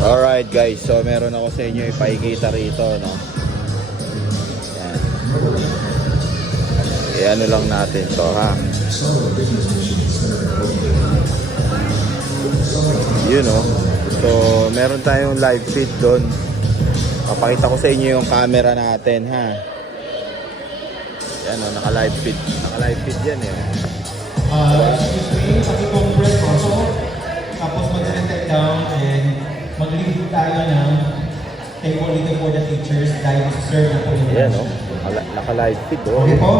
Alright guys, so meron ako sa inyo ipakikita rito, no? Yan. Ano lang natin to, ha? Yun, no? So, meron tayong live feed doon. Papakita ko sa inyo yung camera natin, ha? Yan, no? Naka-live feed. Naka-live feed yan, eh. Excuse me, pag-compress also. Tapos mag-set down and mag-leave tayo ng table dito for the teachers dahil serve na po yung Yan, no? Naka-live feed, oh. Okay po?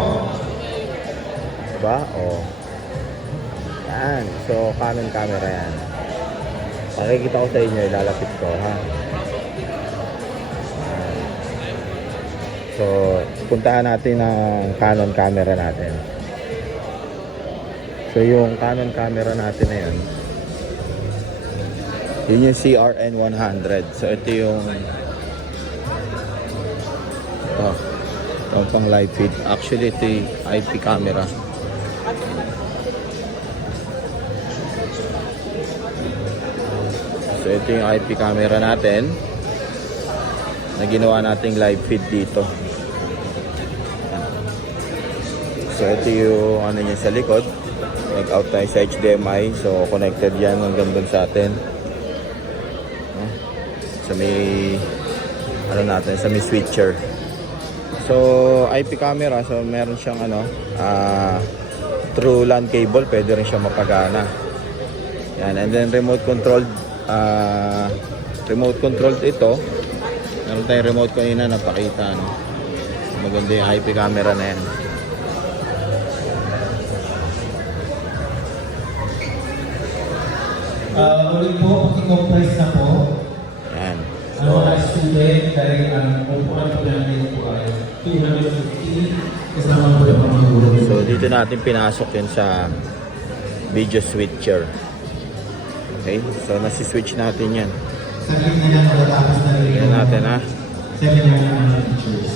Diba? Oh. Yan. So, Canon camera yan. Pakikita ko sa inyo, ilalapit ko, ha? So, puntahan natin ang Canon camera natin. So, yung Canon camera natin na yan, yun yung CRN 100. So, ito yung ito pang live feed. Actually, ito yung IP camera. So, ito yung IP camera natin na ginawa nating live feed dito. So, ito yung ano niya sa likod. Nag-out tayo sa HDMI. So, connected yan hanggang dun sa atin. Sa may ano natin, sa may switcher. So, IP camera. So, meron siyang ano, through LAN cable. Pwede rin siya mapagana. Yan. And then, remote controlled ito. Meron tayong remote kanina napakita, no? Maganda yung IP camera na yan. Ulit po, pag-compress na po. Yan. Ang mga student, dahil ang upuan po namin po ay 250 kasama po yung mga guro. So, dito natin pinasok yun sa video switcher. Okay? So, nasi-switch natin yan. Saglit na yan, matatapos na rin. Yan natin, ha? Seminar ng mga teachers.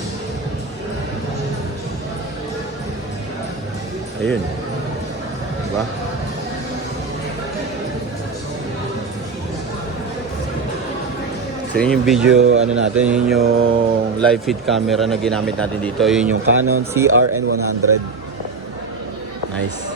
Ayun. Diba? So, yun yung video, ano natin, yun yung live feed camera na ginamit natin dito. Yun yung Canon CRN 100. Nice.